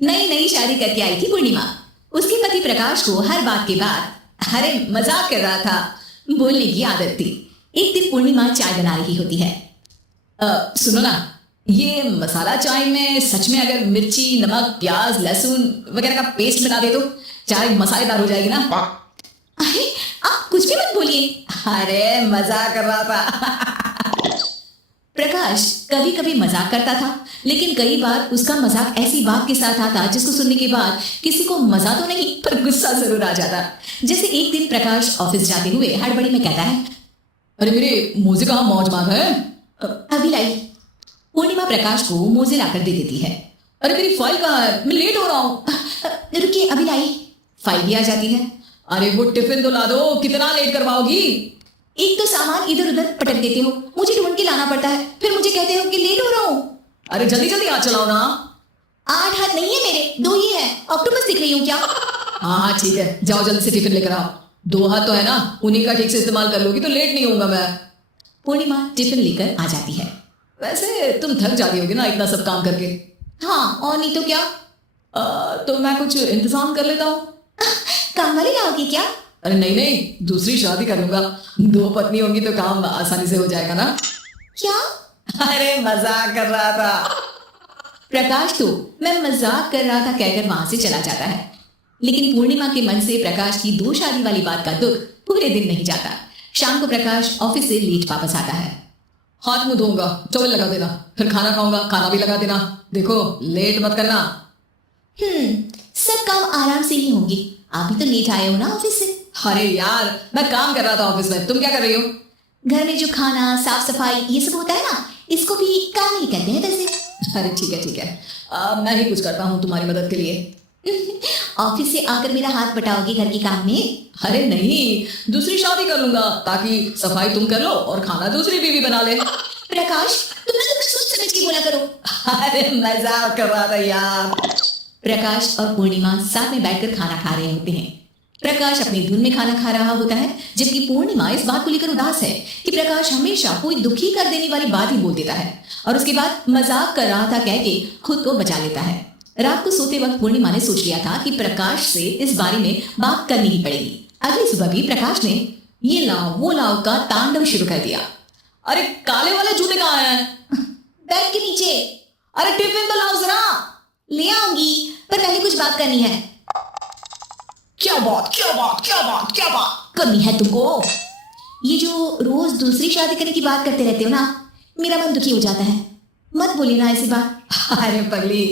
नई नई शादी करके आई थी पूर्णिमा। उसके पति प्रकाश को हर बात के बाद अरे मजाक कर रहा था बोलने की आदत थी। एक दिन पूर्णिमा चाय बना रही होती है। सुनो ना, ये मसाला चाय में सच में अगर मिर्ची, नमक, प्याज, लहसुन वगैरह का पेस्ट मिला दे तो चाय मसालेदार हो जाएगी ना। अरे आप कुछ भी मत बोलिए। अरे मजाक कर रहा था। प्रकाश कभी कभी मजाक करता था, लेकिन कई बार उसका मजाक ऐसी बात के साथ आता जिसको सुनने के बाद किसी को मजा तो नहीं पर गुस्सा जरूर आ जाता। जैसे एक दिन प्रकाश ऑफिस जाते हुए हड़बड़ी में कहता है, अरे मेरे मोजे कहाँ मौज मांग है? अभी लाई। पूर्णिमा प्रकाश को मोजे लाकर दे देती है। अरे मेरी फाइल कहाँ है? मैं लेट हो रहा हूँ। रुकिए अभी लाई। फाइल भी आ जाती है। अरे वो टिफिन तो ला दो, कितना लेट करवाओगी? एक तो सामान इधर उधर पटक देते हो, मुझे ढूंढ के लाना पड़ता है, फिर मुझे कहते हो कि लेट हो रहा हूँ। अरे जल्दी जल्दी हाथ चलाओ ना। 8 हाथ नहीं है मेरे, 2 ही है। ऑक्टोपस दिख रही हूँ क्या? हाँ ठीक है, जाओ जल्दी से टिफिन लेकर आओ। 2 हाथ तो है ना, उन्हीं का ठीक से इस्तेमाल कर लोगी तो लेट नहीं होऊंगा मैं। पूर्णिमा टिफिन लेकर आ जाती है। वैसे तुम थक जाती होगी ना इतना सब काम करके। हाँ और नहीं तो क्या। तो मैं कुछ इंतजाम कर लेता हूँ। काम वाली लाओगी क्या? अरे नहीं नहीं, दूसरी शादी कर लूंगा। 2 पत्नी होंगी तो काम आसानी से हो जाएगा ना। क्या? अरे मजाक कर रहा था। प्रकाश तो मैं मजाक कर रहा था कहकर वहां से चला जाता है। लेकिन पूर्णिमा के मन से प्रकाश की 2 शादी वाली बात का दुख पूरे दिन नहीं जाता। शाम को प्रकाश ऑफिस से लेट वापस आता है। हाथ मुंह धोऊंगा, टॉवल लगा देना, फिर खाना खाऊंगा, खाना भी लगा देना। देखो लेट मत करना। सब काम आराम से ही होंगे। आप भी तो लेट आए हो ना ऑफिस से। अरे यार मैं काम कर रहा था ऑफिस में, तुम क्या कर रही हो? घर में जो खाना, साफ सफाई ये सब होता है ना, इसको भी काम ही कहते हैं वैसे। अरे ठीक है, मैं ही कुछ करता हूँ तुम्हारी मदद के लिए। ऑफिस से आकर मेरा हाथ बटाओगे घर के काम में? अरे नहीं, दूसरी शादी कर लूंगा ताकि सफाई तुम कर लो और खाना दूसरी बीवी बना ले। प्रकाश तुम ना कुछ सोच समझ के बोला करो। अरे मजाक कर रहा था यार। प्रकाश और पूर्णिमा साथ में बैठकर खाना खा रहे होते हैं। प्रकाश अपनी धुन में खाना खा रहा होता है, जबकि पूर्णिमा इस बात को लेकर उदास है कि प्रकाश हमेशा कोई दुखी कर देने वाली बात ही बोल देता है और उसके बाद मजाक कर रहा था कह के खुद को बचा लेता है। रात को सोते वक्त पूर्णिमा ने सोच लिया था कि प्रकाश से इस बारे में बात करनी ही पड़ेगी। अगली सुबह भी प्रकाश ने ये लाओ वो लाओ का तांडव शुरू कर दिया। अरे काले वाले जूते कहाँ हैं? बैग के नीचे। अरे टिफिन तो लाओ जरा। ले आऊंगी, पर पहले कुछ बात करनी है। क्या बात करनी है तुमको? ये जो रोज दूसरी शादी करने की बात करते रहते हो ना, मेरा मन दुखी हो जाता है। मत बोलिए ना ऐसी बात। अरे पगली,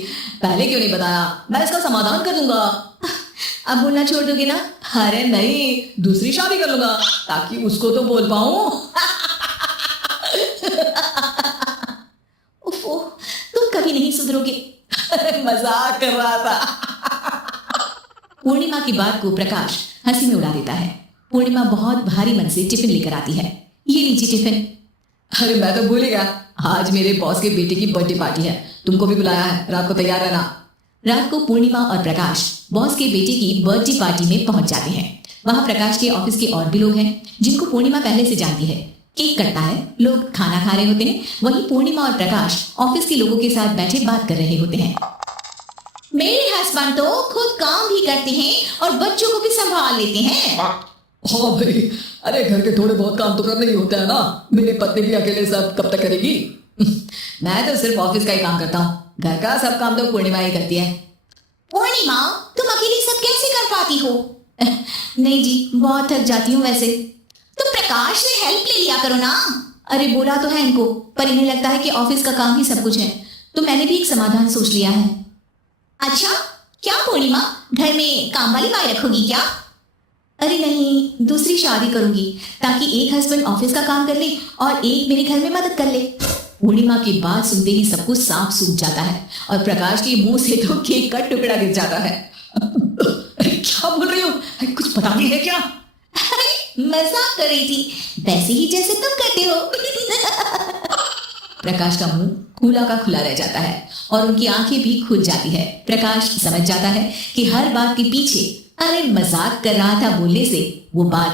पहले क्यों नहीं बताया? मैं इसका समाधान कर दूंगा। अब बोलना छोड़ दोगे ना? अरे नहीं, दूसरी शादी कर लूंगा ताकि उसको तो बोल पाऊं। तुम कभी नहीं सुधरोगे। मजाक कर रहा था। पूर्णिमा की बात को प्रकाश हंसी में उड़ा देता है। पूर्णिमा बहुत भारी मन से टिफिन लेकर आती है। ये लीजिए टिफिन। अरे मैं तो भूल गया, आज मेरे बॉस के बेटे की बर्थडे पार्टी है, तुमको भी बुलाया है, रात को तैयार रहना। रात को पूर्णिमा और प्रकाश बॉस के बेटे की बर्थडे पार्टी में पहुंच जाते हैं। वहां प्रकाश के ऑफिस के और भी लोग हैं जिनको पूर्णिमा पहले से जानती है। केक कटता है, लोग खाना खा रहे होते हैं। वहीं पूर्णिमा और प्रकाश ऑफिस के लोगों के साथ बैठे बात कर रहे होते हैं। मेरे हस्बैंड तो खुद काम भी करते हैं और बच्चों को भी संभाल लेते हैं। हाँ भाई, अरे घर के थोड़े बहुत काम तो करने ही होता है ना। मेरी पत्नी भी अकेले सब कब तक करेगी? मैं तो सिर्फ ऑफिस का ही काम करता हूँ, घर का सब काम तो पूर्णिमा ही करती है। पूर्णिमा तुम अकेली सब कैसे कर पाती हो? नहीं जी, बहुत थक जाती हूँ वैसे। तो प्रकाश से हेल्प ले लिया करो ना। अरे बोला तो है इनको, पर इन्हें लगता है कि ऑफिस का काम ही सब कुछ है, तो मैंने भी एक समाधान सोच लिया है। अच्छा क्या पूर्णिमा, घर में काम वाली बाई रखोगी क्या? अरे नहीं, दूसरी शादी करूंगी ताकि एक हस्बैंड ऑफिस का काम कर ले और एक मेरे घर में मदद कर ले। पूर्णिमा की बात सुनते ही सब कुछ सांप सूख जाता है और प्रकाश के मुंह से तो केक का टुकड़ा गिर जाता है। अरे क्या बोल रही हो? कुछ पता नहीं है क्या? अरे मजाक कर रही थी, वैसे ही जैसे तुम करते हो। प्रकाश का मुंह खुला का खुला रह जाता है और उनकी आंखें भी खुल जाती है। प्रकाश समझ जाता है कि हर बात के पीछे अरे मजाक कर रहा था बोलने से वो बात